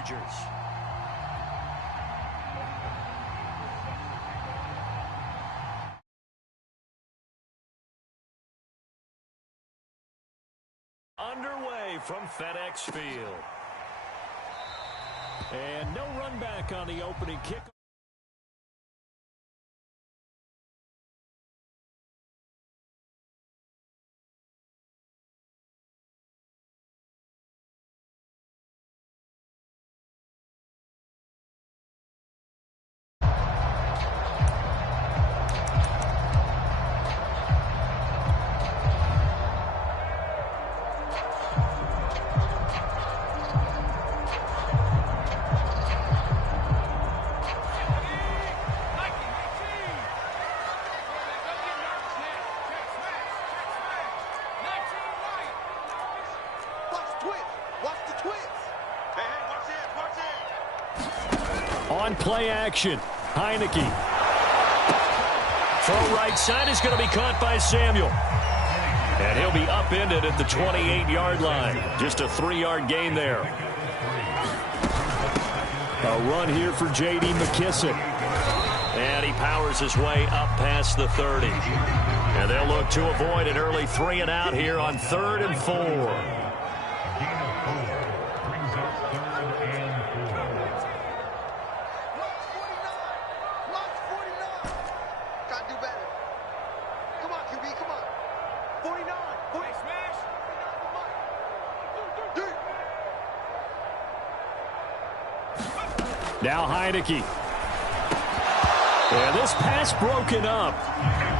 Chargers. Underway from FedEx Field. And no run back on the opening kick. On play action, Heineke. Throw right side is going to be caught by Samuel. And he'll be upended at the 28-yard line. Just a 3-yard gain there. A run here for J.D. McKissick. And he powers his way up past the 30. And they'll look to avoid an early 3-and-out here on 3rd and 4. Now Heineke. And this pass broken up.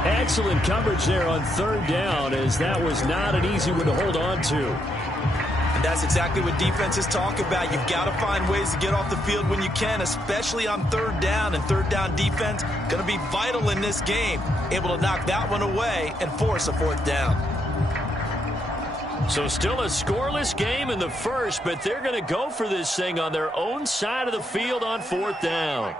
Excellent coverage there on 3rd down, as that was not an easy one to hold on to. And that's exactly what defenses talk about. You've got to find ways to get off the field when you can, especially on 3rd down. And 3rd down defense going to be vital in this game. Able to knock that one away and force a 4th down. So still a scoreless game in the first, but they're going to go for this thing on their own side of the field on 4th down.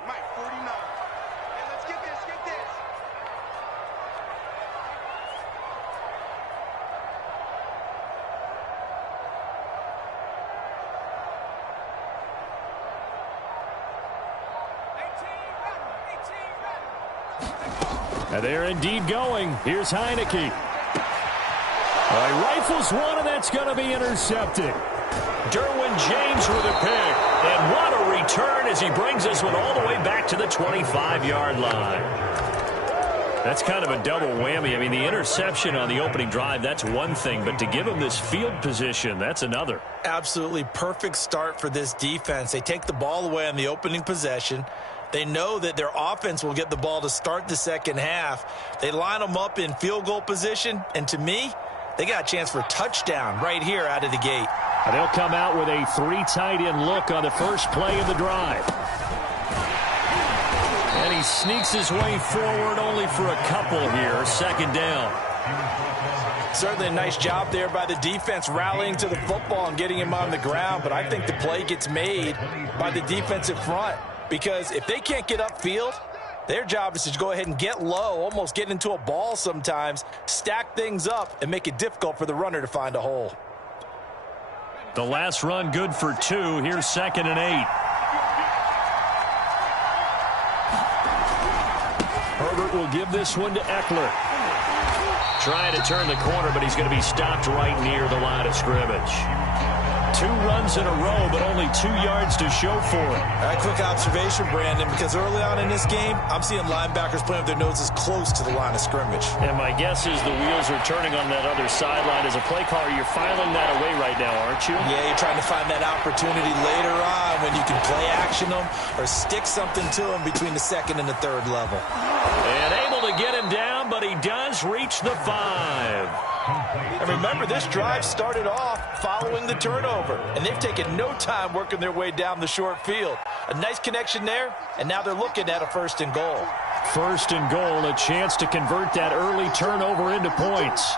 And they're indeed going. Here's Heineke. He rifles one, and that's going to be intercepted. Derwin James with a pick. And what a return as he brings this one all the way back to the 25-yard line. That's kind of a double whammy. I mean, the interception on the opening drive, that's one thing. But to give him this field position, that's another. Absolutely perfect start for this defense. They take the ball away on the opening possession. They know that their offense will get the ball to start the second half. They line them up in field goal position. And to me, they got a chance for a touchdown right here out of the gate. And they'll come out with a 3 tight end look on the first play of the drive. And he sneaks his way forward only for a couple here. 2nd down. Certainly a nice job there by the defense rallying to the football and getting him on the ground. But I think the play gets made by the defensive front. Because if they can't get upfield, their job is to go ahead and get low, almost get into a ball sometimes, stack things up, and make it difficult for the runner to find a hole. The last run good for 2. Here's 2nd and 8. Herbert will give this one to Eckler. Trying to turn the corner, but he's going to be stopped right near the line of scrimmage. 2 runs in a row, but only 2 yards to show for it. A quick observation, Brandon, because early on in this game, I'm seeing linebackers playing with their noses close to the line of scrimmage. And my guess is the wheels are turning on that other sideline. As a play caller, you're filing that away right now, aren't you? Yeah, you're trying to find that opportunity later on when you can play action them or stick something to them between the 2nd and the 3rd level. And able to get him down, but he does reach the 5. And remember, this drive started off following the turnover, and they've taken no time working their way down the short field. A nice connection there, and now they're looking at a 1st and goal. 1st and goal, a chance to convert that early turnover into points.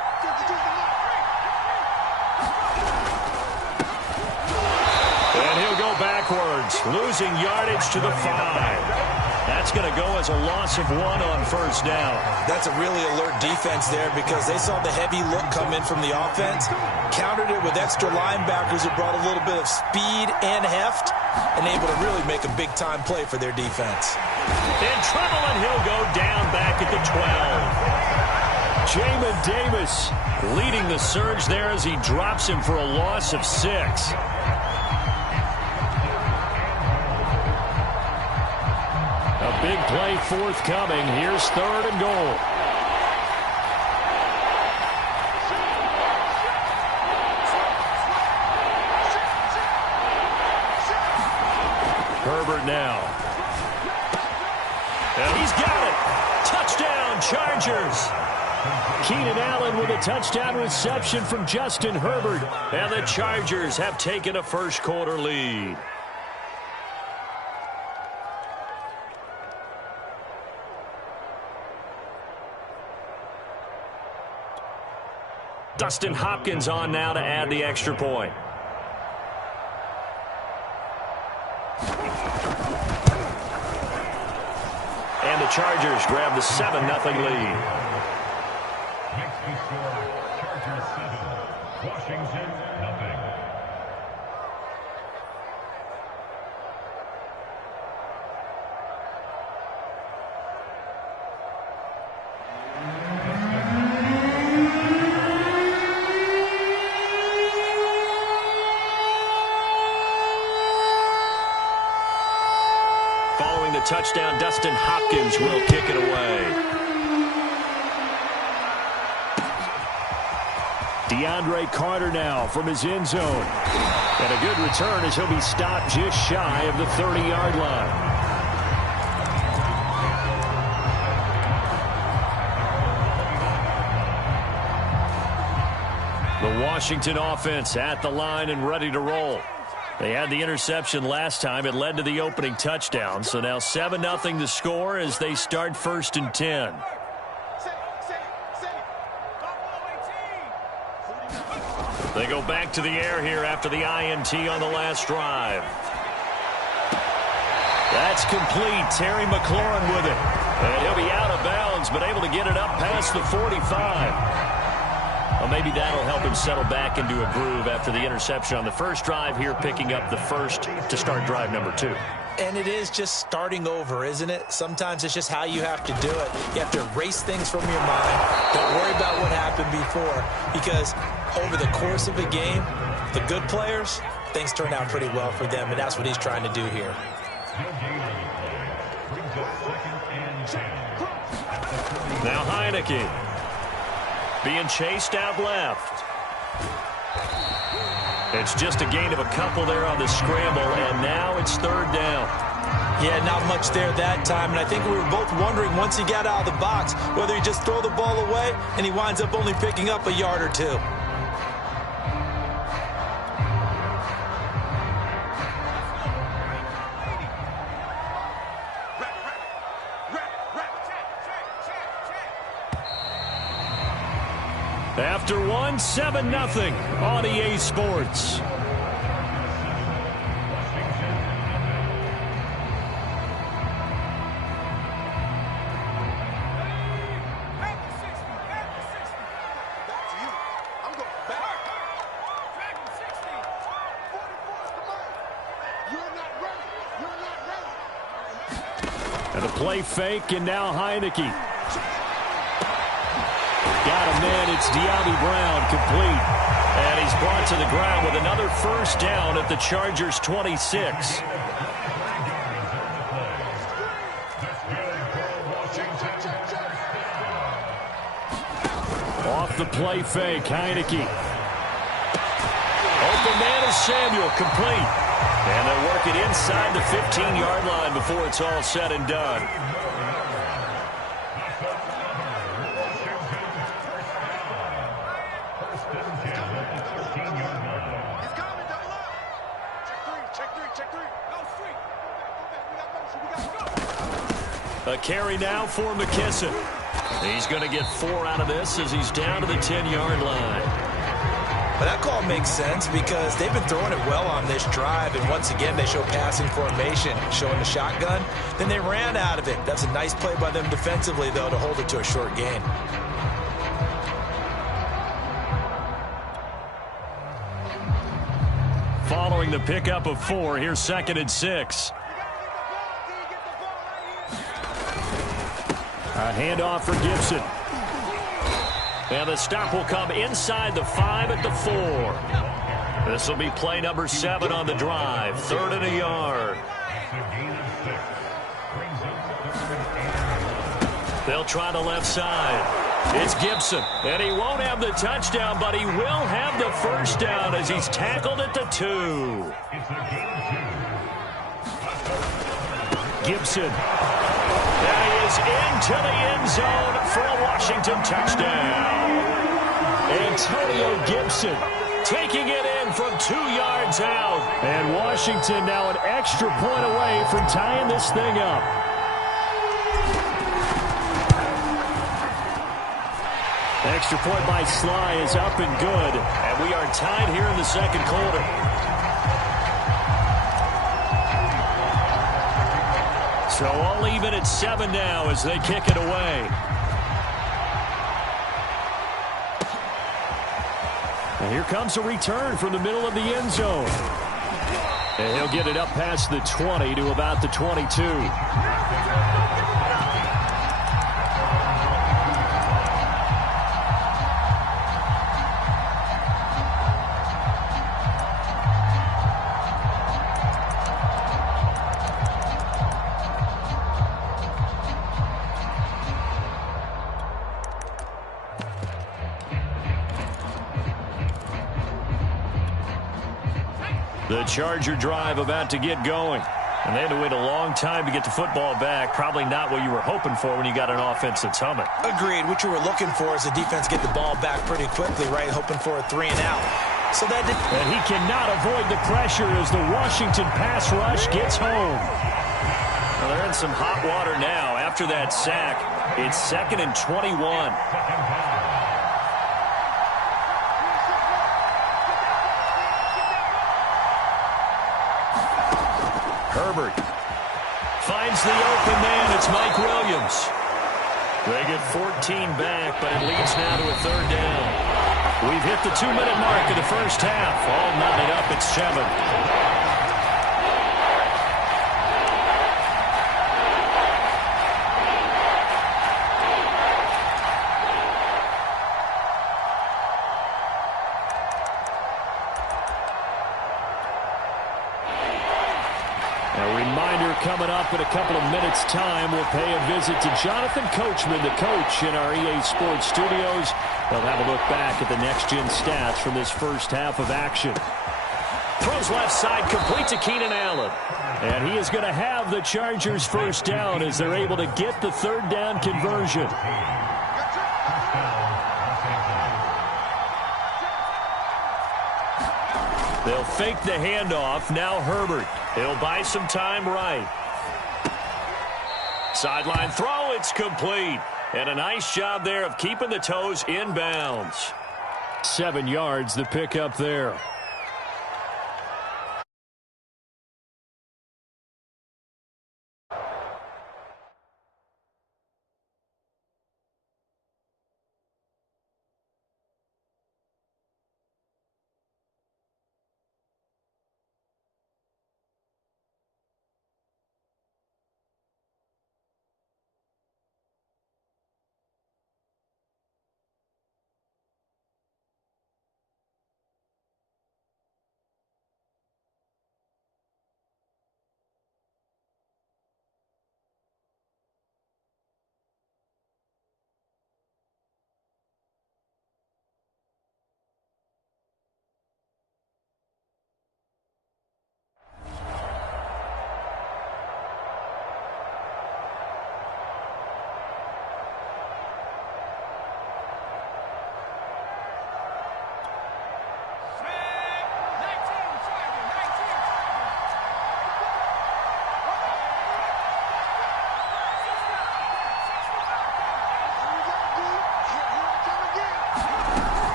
And he'll go backwards, losing yardage to the 5. That's going to go as a loss of 1 on 1st down. That's a really alert defense there because they saw the heavy look come in from the offense, countered it with extra linebackers who brought a little bit of speed and heft, and able to really make a big-time play for their defense. In trouble, and he'll go down back at the 12. Jamin Davis leading the surge there as he drops him for a loss of 6. A big play forthcoming. Here's 3rd and goal. Herbert now. And he's got it. Touchdown, Chargers. Keenan Allen with a touchdown reception from Justin Herbert. And the Chargers have taken a first-quarter lead. Dustin Hopkins on now to add the extra point. And the Chargers grab the 7-0 lead. Next to score, Chargers 7, Washington 0. Following the touchdown, Dustin Hopkins will kick it away. DeAndre Carter now from his end zone. And a good return as he'll be stopped just shy of the 30-yard line. The Washington offense at the line and ready to roll. They had the interception last time. It led to the opening touchdown. So now 7-0 to score as they start 1st and 10. They go back to the air here after the INT on the last drive. That's complete. Terry McLaurin with it. And he'll be out of bounds, but able to get it up past the 45. Well, maybe that'll help him settle back into a groove after the interception on the first drive here, picking up the first to start drive number 2. And it is just starting over, isn't it? Sometimes it's just how you have to do it. You have to erase things from your mind. Don't worry about what happened before, because over the course of a game, the good players, things turn out pretty well for them, and that's what he's trying to do here. Now Heineke being chased out left. It's just a gain of a couple there on the scramble, and now it's 3rd down. Yeah, not much there that time, and I think we were both wondering once he got out of the box whether he just throw the ball away, and he winds up only picking up a yard or 2. After 7-0 on EA Sports. And a play fake, and now Heineke. Got him in. It's De'Ami Brown complete. And he's brought to the ground with another first down at the Chargers' 26. Off the play fake, Heineke. Open man is Samuel, complete. And they'll work it inside the 15-yard line before it's all said and done. A carry now for McKisson. He's going to get 4 out of this as he's down to the 10-yard line. But that call makes sense because they've been throwing it well on this drive, and once again they show passing formation, showing the shotgun. Then they ran out of it. That's a nice play by them defensively, though, to hold it to a short gain. following the pickup of 4. Here's 2nd and 6. A handoff for Gibson. And the stop will come inside the 5 at the 4. This will be play number 7 on the drive. 3rd and a yard. They'll try the left side. It's Gibson, and he won't have the touchdown, but he will have the first down as he's tackled at the 2. Gibson. And he is into the end zone for a Washington touchdown. Antonio Gibson taking it in from 2 yards out. And Washington now an extra point away from tying this thing up. Extra point by Sly is up and good. And we are tied here in the 2nd quarter. So all even at 7 now as they kick it away. And here comes a return from the middle of the end zone. And he'll get it up past the 20 to about the 22. The Charger drive about to get going. And they had to wait a long time to get the football back. Probably not what you were hoping for when you got an offense that's humming. Agreed. What you were looking for is the defense get the ball back pretty quickly, right? Hoping for a 3 and out. So that did. And he cannot avoid the pressure as the Washington pass rush gets home. Well, they're in some hot water now. After that sack, it's 2nd and 21. Herbert finds the open man. It's Mike Williams. They get 14 back, but it leads now to a 3rd down. We've hit the 2-minute mark of the first half. All knotted up at 7. Coming up in a couple of minutes' time, we'll pay a visit to Jonathan Coachman, the coach in our EA Sports studios. They'll have a look back at the next-gen stats from this first half of action. Throws left side, complete to Keenan Allen. And he is going to have the Chargers first down as they're able to get the 3rd down conversion. They'll fake the handoff. Now Herbert. He'll buy some time right. Sideline throw. It's complete. And a nice job there of keeping the toes in bounds. 7 yards, the pickup there.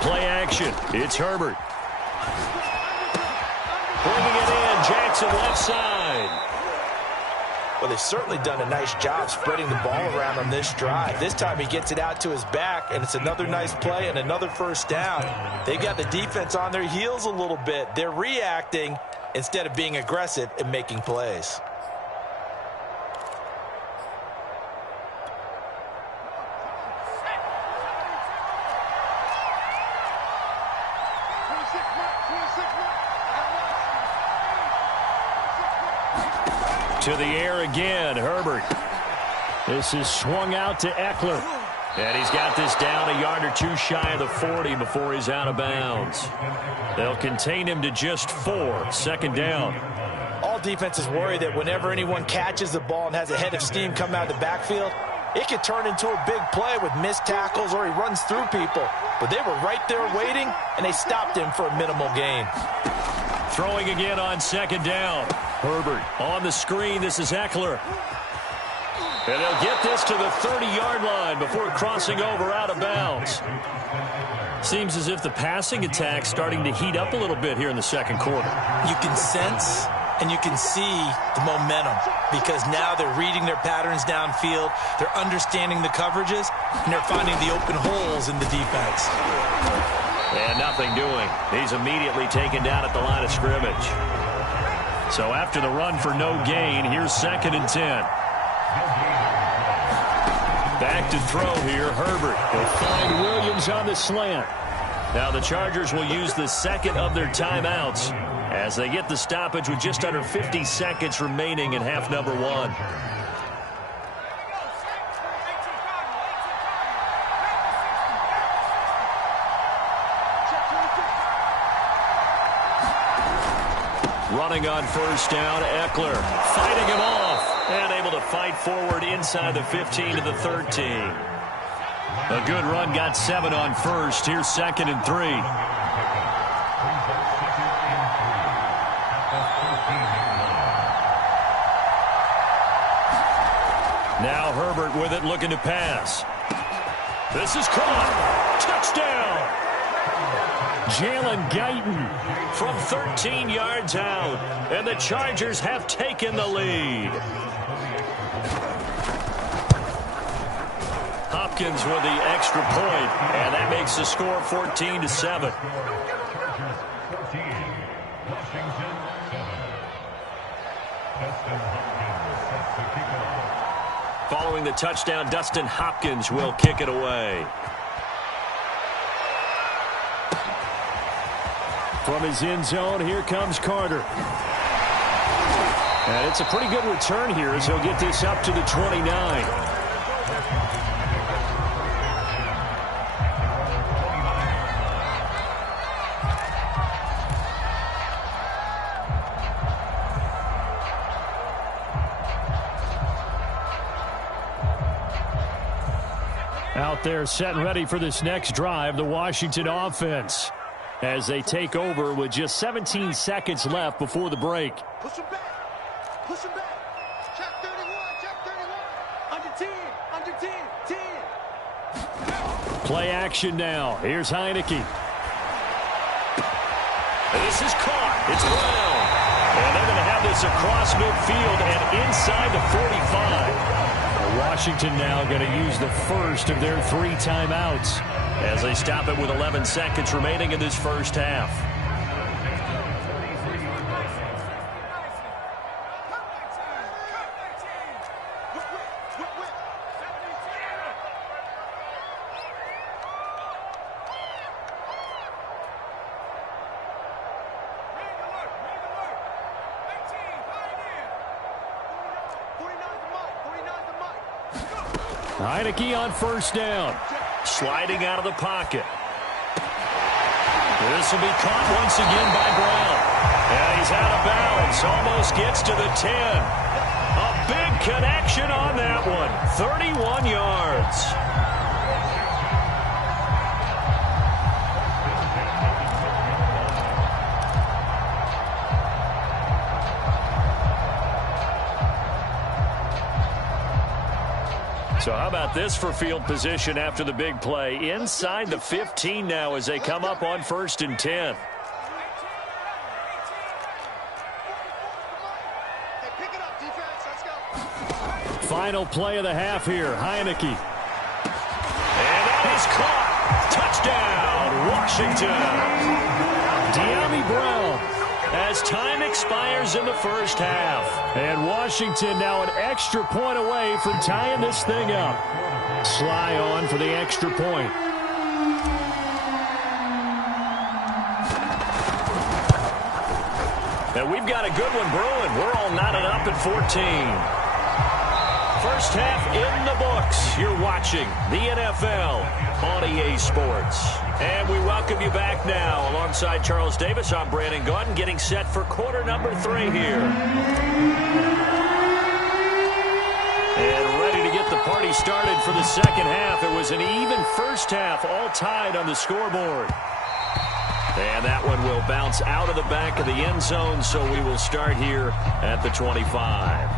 Play action. It's Herbert. Bringing it in. Jackson left side. Well, they've certainly done a nice job spreading the ball around on this drive. This time he gets it out to his back, and it's another nice play and another first down. They've got the defense on their heels a little bit. They're reacting instead of being aggressive and making plays. To the air again, Herbert. This is swung out to Eckler. And he's got this down a yard or two shy of the 40 before he's out of bounds. They'll contain him to just 4. Second down. All defenses worry that whenever anyone catches the ball and has a head of steam come out of the backfield, it could turn into a big play with missed tackles or he runs through people. But they were right there waiting, and they stopped him for a minimal gain. Throwing again on second down. Herbert on the screen. This is Eckler. And they'll get this to the 30-yard line before crossing over out of bounds. Seems as if the passing attack's starting to heat up a little bit here in the second quarter. You can sense and you can see the momentum because now they're reading their patterns downfield, they're understanding the coverages, and they're finding the open holes in the defense. And nothing doing. He's immediately taken down at the line of scrimmage. So after the run for no gain, here's 2nd and 10. Back to throw here, Herbert. They'll find Williams on the slant. Now the Chargers will use the second of their timeouts as they get the stoppage with just under 50 seconds remaining in half number 1. Running on first down, Eckler fighting him off and able to fight forward inside the 15 to the 13. A good run, got 7 on first. Here's 2nd and 3. Now Herbert with it, looking to pass. This is caught. Touchdown! Jalen Guyton from 13 yards out, and the Chargers have taken the lead. Hopkins with the extra point, and that makes the score 14-7. Following the touchdown, Dustin Hopkins will kick it away. From his end zone, here comes Carter. And it's a pretty good return here as he'll get this up to the 29. Out there set and ready for this next drive, the Washington offense, as they take over with just 17 seconds left before the break. Push him back. Push him back. Check 31. Check 31. Under 10. Under 10. 10. Play action now. Here's Heineke. This is caught. It's Brown. And they're going to have this across midfield and inside the 45. Washington now going to use the first of their 3 timeouts as they stop it with 11 seconds remaining in this first half. Heineke on first down. Sliding out of the pocket. This will be caught once again by Brown. And he's out of bounds. Almost gets to the 10. A big connection on that one. 31 yards. So how about this for field position after the big play? Inside the 15 now as they come up on 1st and 10. final play of the half here. Heineke. And that is caught. Touchdown, Washington. De'Ami Brown, as time expires in the first half. And Washington now an extra point away from tying this thing up. Sly on for the extra point. And we've got a good one brewing. We're all knotted up at 14. First half in the books. You're watching the NFL on EA Sports. And we welcome you back now. Alongside Charles Davis, I'm Brandon Gaudin, getting set for quarter number 3 here. And ready to get the party started for the second half. It was an even first half, all tied on the scoreboard. And that one will bounce out of the back of the end zone, so we will start here at the 25.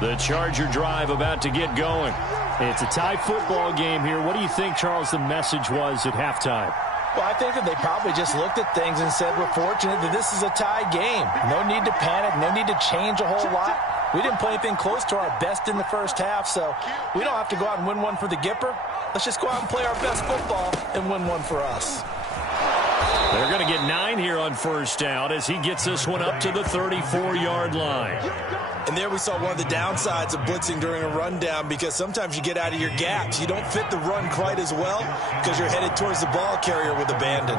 The Charger drive about to get going. It's a tie football game here. What do you think, Charles, the message was at halftime? Well, I think that they probably just looked at things and said, we're fortunate that this is a tie game. No need to panic, no need to change a whole lot. We didn't play anything close to our best in the first half, so we don't have to go out and win one for the Gipper. Let's just go out and play our best football and win one for us. They're going to get 9 here on first down as he gets this one up to the 34-yard line. And there we saw one of the downsides of blitzing during a rundown, because sometimes you get out of your gaps. You don't fit the run quite as well because you're headed towards the ball carrier with abandon.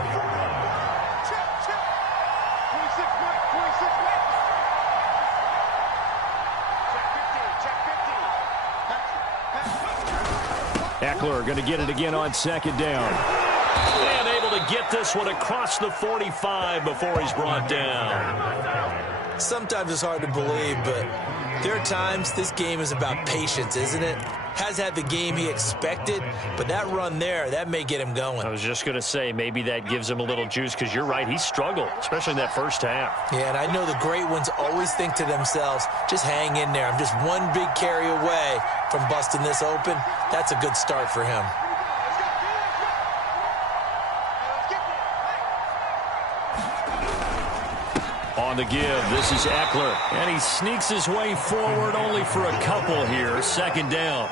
Eckler going to get it again on second down. And able to get this one across the 45 before he's brought down. Sometimes it's hard to believe, but there are times this game is about patience, isn't it? Has had the game he expected, but that run there, that may get him going. I was just going to say, maybe that gives him a little juice, because you're right, he struggled, especially in that first half. Yeah, and I know the great ones always think to themselves, just hang in there. I'm just one big carry away from busting this open. That's a good start for him. On the give, this is Eckler, and he sneaks his way forward only for a couple here. Second down.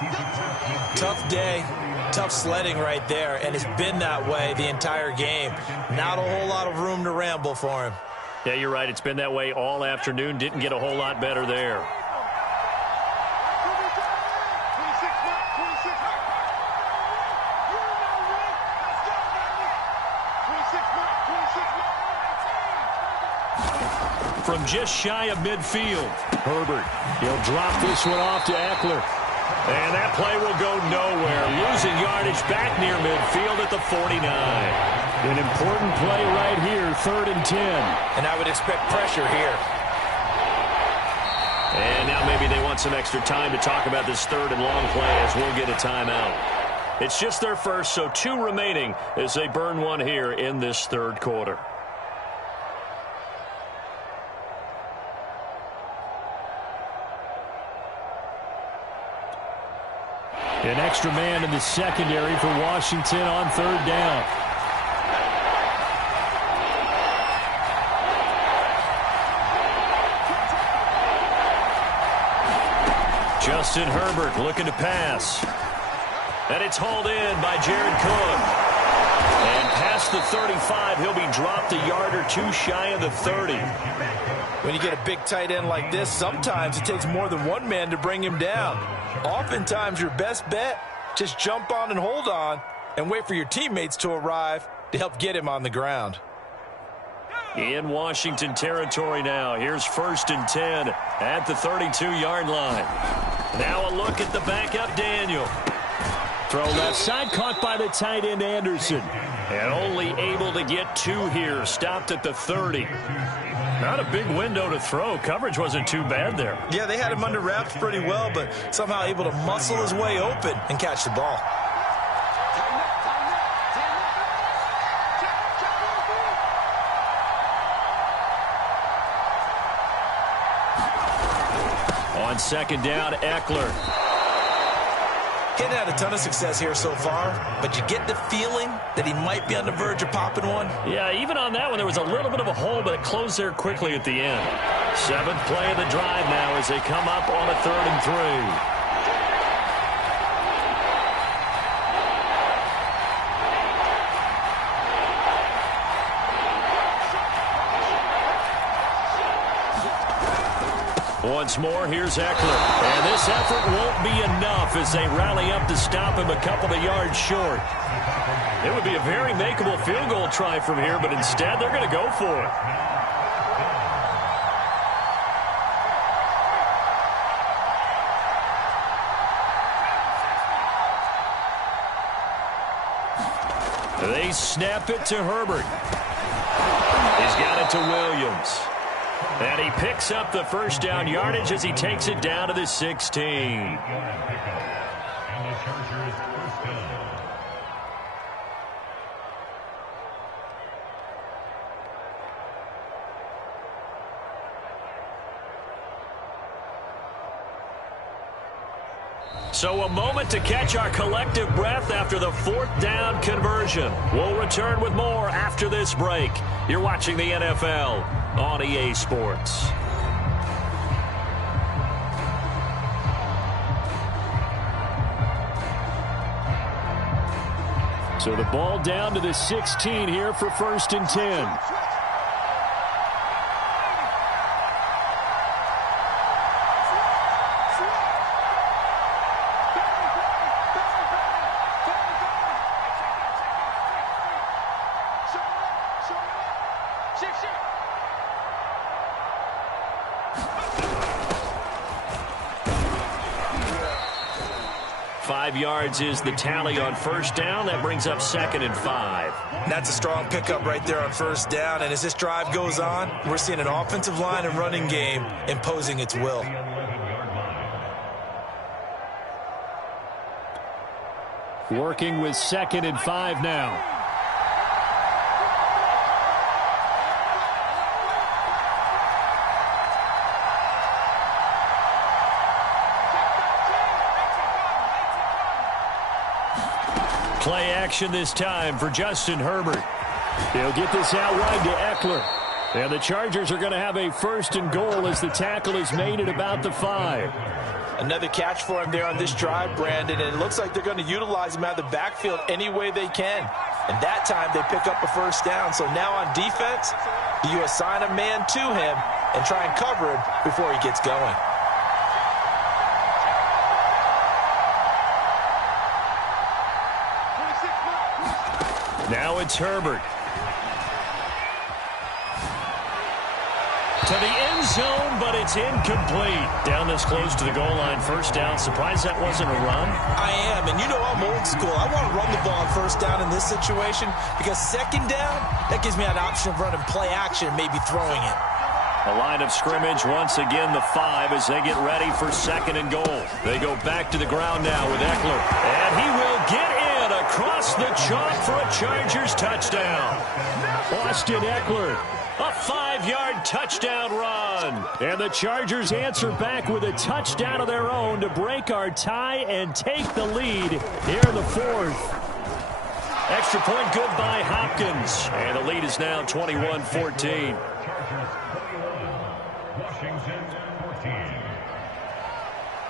Tough day, tough sledding right there, and it's been that way the entire game. Not a whole lot of room to ramble for him. Yeah, you're right. It's been that way all afternoon. Didn't get a whole lot better there. From just shy of midfield, Herbert, he'll drop this one off to Eckler. And that play will go nowhere. Losing yardage back near midfield at the 49. An important play right here, 3rd and 10. And I would expect pressure here. And now maybe they want some extra time to talk about this 3rd and long play as we'll get a timeout. It's just their first, so 2 remaining as they burn one here in this 3rd quarter. An extra man in the secondary for Washington on 3rd down. Justin Herbert looking to pass. And it's hauled in by Jared Cook. And past the 35, he'll be dropped a yard or 2 shy of the 30. When you get a big tight end like this, sometimes it takes more than one man to bring him down. Oftentimes, your best bet, just jump on and hold on and wait for your teammates to arrive to help get him on the ground. In Washington territory now. Here's 1st and 10 at the 32-yard line. Now a look at the backup, Daniel. Throw left side, caught by the tight end, Anderson. And only able to get 2 here, stopped at the 30. Not a big window to throw. Coverage wasn't too bad there. Yeah, they had him under wraps pretty well, but somehow able to muscle his way open and catch the ball. On second down, Eckler. He hadn't had a ton of success here so far, but you get the feeling that he might be on the verge of popping one. Yeah, even on that one, there was a little bit of a hole, but it closed there quickly at the end. 7th play of the drive now as they come up on a 3rd and 3. Once more, here's Eckler. And this effort won't be enough as they rally up to stop him a couple of yards short. It would be a very makeable field goal try from here, but instead they're going to go for it. They snap it to Herbert. He's got it to Williams. And he picks up the first down yardage as he takes it down to the 16. So a moment to catch our collective breath after the 4th down conversion. We'll return with more after this break. You're watching the NFL on EA Sports. So the ball down to the 16 here for 1st and 10. Yards is the tally on 1st down. That brings up 2nd and 5. That's a strong pickup right there on 1st down. And as this drive goes on, we're seeing an offensive line and running game imposing its will. Working with 2nd and 5 now. Play action this time for Justin Herbert. He'll get this out wide to Eckler. And the Chargers are going to have a 1st and goal as the tackle is made at about the 5. Another catch for him there on this drive, Brandon, and it looks like they're going to utilize him out of the backfield any way they can. And that time they pick up a 1st down. So now on defense, you assign a man to him and try and cover him before he gets going. Now it's Herbert. To the end zone, but it's incomplete. Down this close to the goal line, 1st down. Surprised that wasn't a run? I am, and you know I'm old school. I want to run the ball on 1st down in this situation because 2nd down, that gives me an option of running play action and maybe throwing it. A line of scrimmage, once again the 5 as they get ready for 2nd and goal. They go back to the ground now with Eckler. And he will get in across the chalk for a Chargers touchdown. Austin Eckler, a 5-yard touchdown run. And the Chargers answer back with a touchdown of their own to break our tie and take the lead here in the 4th. Extra point good by Hopkins. And the lead is now 21-14. Washington 14.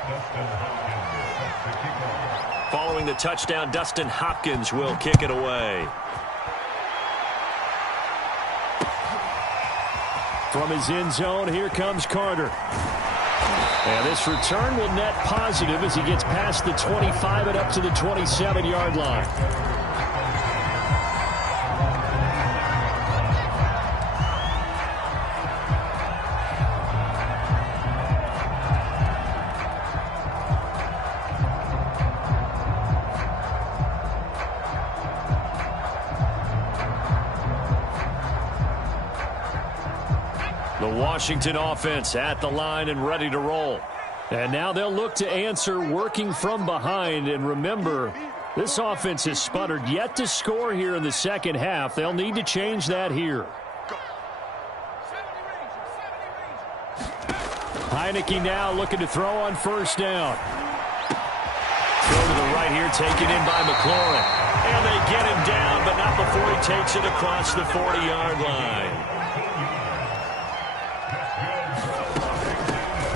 Dustin Hopkins sets the kickoff. Following the touchdown, Dustin Hopkins will kick it away. From his end zone, here comes Carter. And this return will net positive as he gets past the 25 and up to the 27-yard line. Washington offense at the line and ready to roll. And now they'll look to answer working from behind. And remember, this offense has sputtered yet to score here in the second half. They'll need to change that here. Heineke now looking to throw on first down. Throw to the right here, taken in by McLaurin. And they get him down, but not before he takes it across the 40-yard line.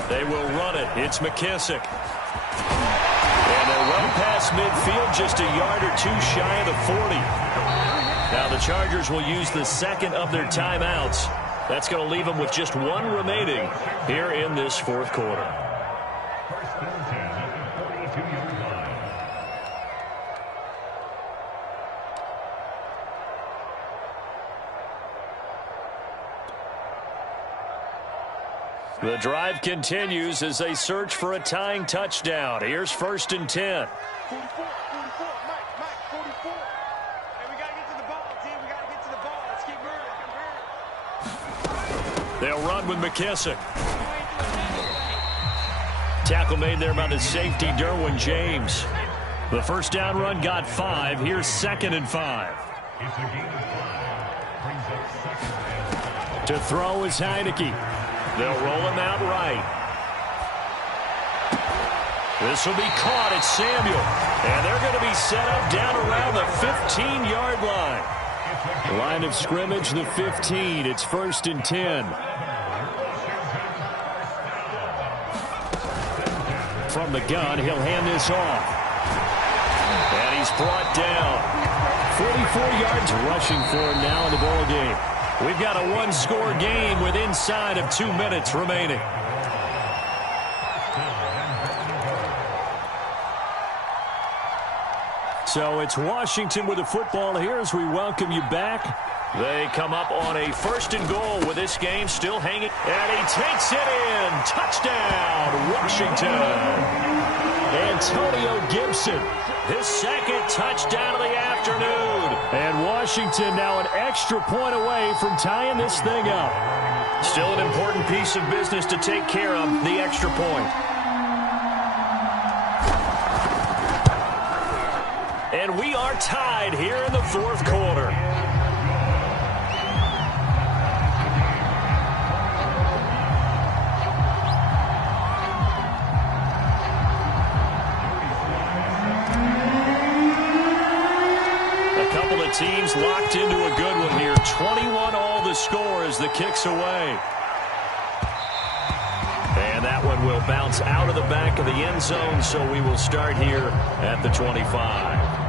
They will run it. It's McKissick. And they're well past midfield, just a yard or two shy of the 40. Now the Chargers will use the second of their timeouts. That's going to leave them with just one remaining here in this fourth quarter. First and 10 at the 42-yard line. The drive continues as they search for a tying touchdown. Here's first and 10. 44, Mike, 44. Hey, we got to get to the ball, team. We got to get to the ball. Let's keep moving. They'll run with McKissick. Tackle made there by the safety, Derwin James. The first down run got 5. Here's second and 5. It's a gain of 5. Brings up second and 5. To throw is Heineke. They'll roll him out right. This will be caught at Samuel. And they're going to be set up down around the 15-yard line. Line of scrimmage, the 15. It's first and 10. From the gun, he'll hand this off. And he's brought down. 44 yards rushing for him now in the ball game. We've got a one-score game with inside of 2 minutes remaining. So it's Washington with the football here as we welcome you back. They come up on a first and goal with this game still hanging. And he takes it in. Touchdown, Washington. Antonio Gibson, his second touchdown of the afternoon. And Washington now an extra point away from tying this thing up. Still an important piece of business to take care of, the extra point. And we are tied here in the fourth quarter. Teams locked into a good one here. 21 all the score as the kick's away. And that one will bounce out of the back of the end zone, so we will start here at the 25.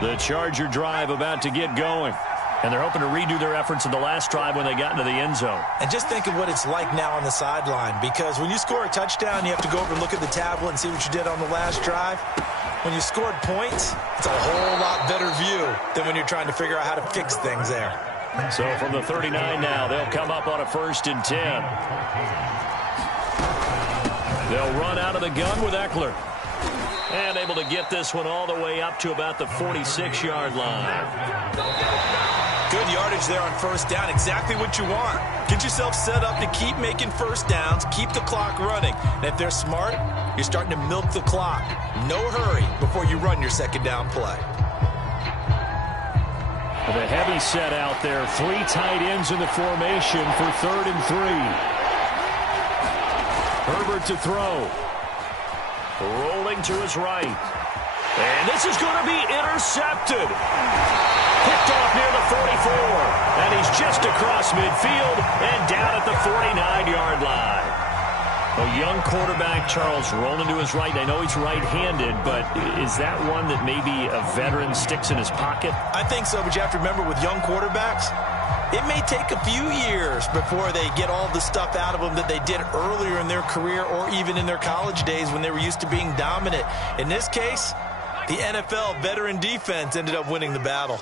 The Charger drive about to get going. And they're hoping to redo their efforts in the last drive when they got into the end zone. And just think of what it's like now on the sideline, because when you score a touchdown, you have to go over and look at the tablet and see what you did on the last drive. When you scored points, it's a whole lot better view than when you're trying to figure out how to fix things there. So from the 39 now, they'll come up on a first and 10. They'll run out of the gun with Eckler. And able to get this one all the way up to about the 46-yard line. Good yardage there on first down. Exactly what you want. Get yourself set up to keep making first downs, keep the clock running. And if they're smart, you're starting to milk the clock. No hurry before you run your second down play. The heavy set out there. 3 tight ends in the formation for 3rd and 3. Herbert to throw. Rolling to his right. And this is going to be intercepted. Picked off near the 44. And he's just across midfield and down at the 49-yard line. A young quarterback, Charles, rolling to his right. I know he's right-handed, but is that one that maybe a veteran sticks in his pocket? I think so, but you have to remember with young quarterbacks, it may take a few years before they get all the stuff out of them that they did earlier in their career or even in their college days when they were used to being dominant. In this case, the NFL veteran defense ended up winning the battle.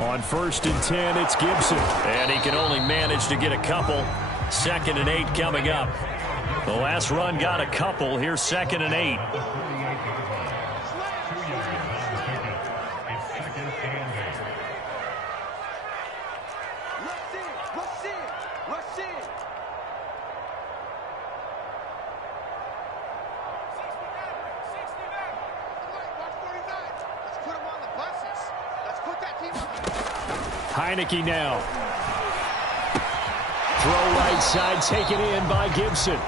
On first and 10, it's Gibson. And he can only manage to get a couple. 2nd and 8 coming up. The last run got a couple. Here's 2nd and 8. Heineke now. Throw right side, taken in by Gibson.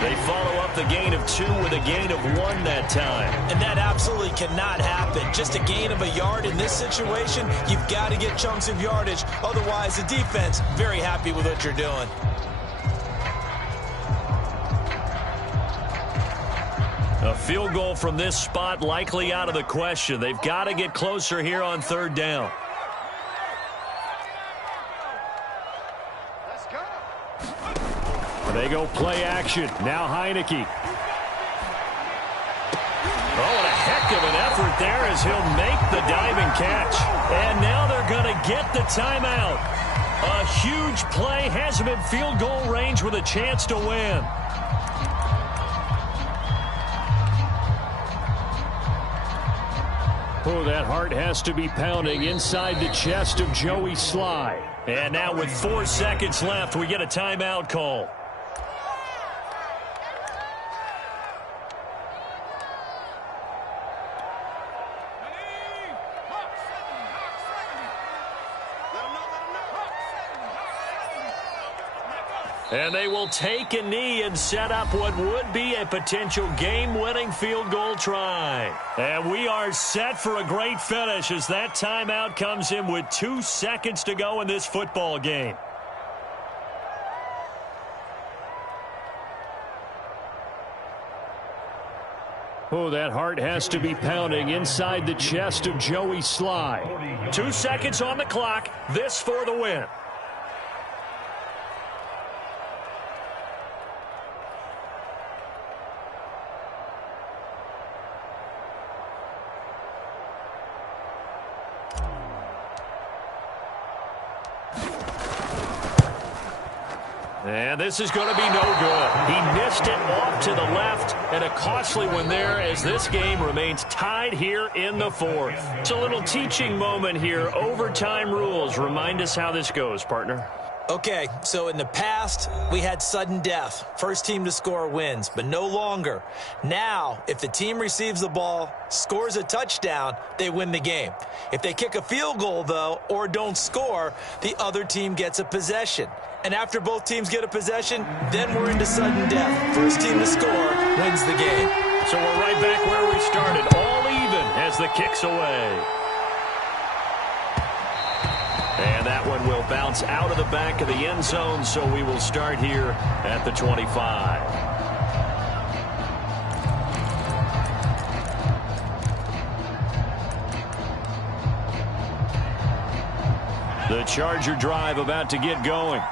They follow up the gain of 2 with a gain of 1 that time. And that absolutely cannot happen. Just a gain of a yard in this situation, you've got to get chunks of yardage. Otherwise, the defense, very happy with what you're doing. A field goal from this spot likely out of the question. They've got to get closer here on 3rd down. They go play action. Now Heineke. Oh, and a heck of an effort there as he'll make the diving catch. And now they're going to get the timeout. A huge play has him in field goal range with a chance to win. Oh, that heart has to be pounding inside the chest of Joey Sly. And now with 4 seconds left, we get a timeout call. And they will take a knee and set up what would be a potential game-winning field goal try. And we are set for a great finish as that timeout comes in with 2 seconds to go in this football game. Oh, that heart has to be pounding inside the chest of Joey Sly. 2 seconds on the clock. This for the win. And this is going to be no good. He missed it off to the left, and a costly one there as this game remains tied here in the 4th. It's a little teaching moment here. Overtime rules. Remind us how this goes, partner. Okay, so in the past, we had sudden death. First team to score wins, but no longer. Now, if the team receives the ball, scores a touchdown, they win the game. If they kick a field goal, though, or don't score, the other team gets a possession. And after both teams get a possession, then we're into sudden death. First team to score wins the game. So we're right back where we started, all even as the kick's away. And that one will bounce out of the back of the end zone, so we will start here at the 25. The Charger drive about to get going.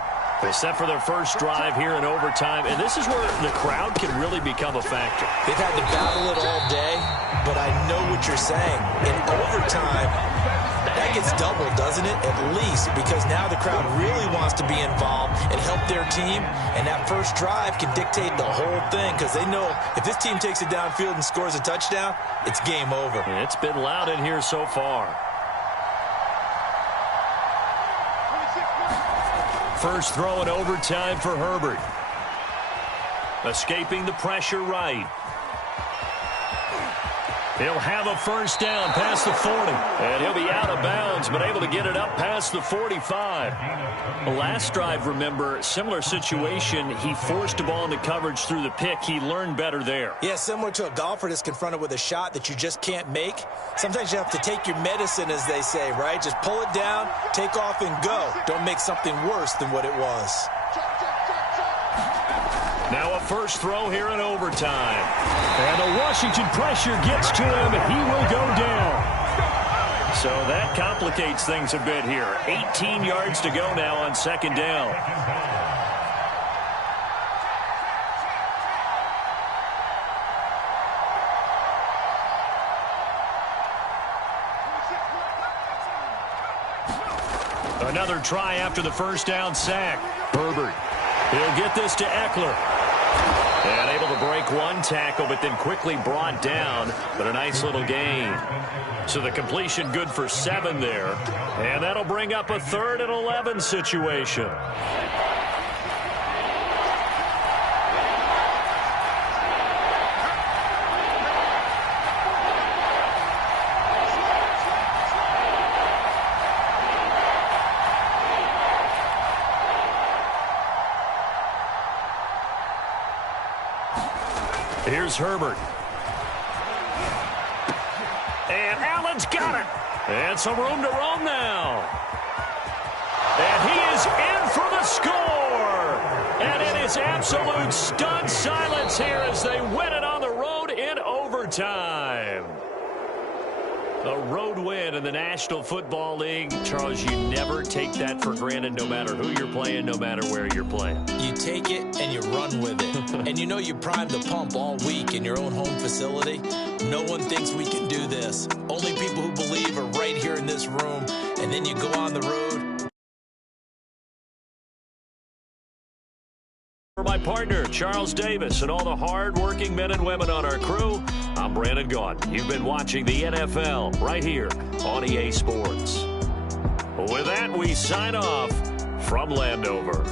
They're set for their first drive here in overtime, and this is where the crowd can really become a factor. They've had to battle it all day, but I know what you're saying. In overtime, that gets doubled, doesn't it? At least, because now the crowd really wants to be involved and help their team, and that first drive can dictate the whole thing because they know if this team takes it downfield and scores a touchdown, it's game over. And it's been loud in here so far. First throw in overtime for Herbert. Escaping the pressure right. He'll have a first down past the 40. And he'll be out of bounds, but able to get it up past the 45. The last drive, remember, similar situation. He forced a ball into coverage through the pick. He learned better there. Yeah, similar to a golfer that's confronted with a shot that you just can't make. Sometimes you have to take your medicine, as they say, right? Just pull it down, take off, and go. Don't make something worse than what it was. Now a first throw here in overtime. And the Washington pressure gets to him. He will go down. So that complicates things a bit here. 18 yards to go now on second down. Another try after the first down sack. Herbert. He'll get this to Eckler. And able to break one tackle, but then quickly brought down. But a nice little gain. So the completion good for 7 there. And that'll bring up a 3rd and 11 situation. Here's Herbert. And Allen's got it. And some room to roam now. And he is in for the score. And it is absolute stunned silence here as they win it on the road in overtime. A road win in the National Football League. Charles, you never take that for granted no matter who you're playing, no matter where you're playing. You take it and you run with it. And you know you primed the pump all week in your own home facility. No one thinks we can do this. Only people who believe are right here in this room. And then you go on the road. For my partner, Charles Davis, and all the hard-working men and women on our crew, I'm Brandon Gaudin. You've been watching the NFL right here on EA Sports. With that, we sign off from Landover.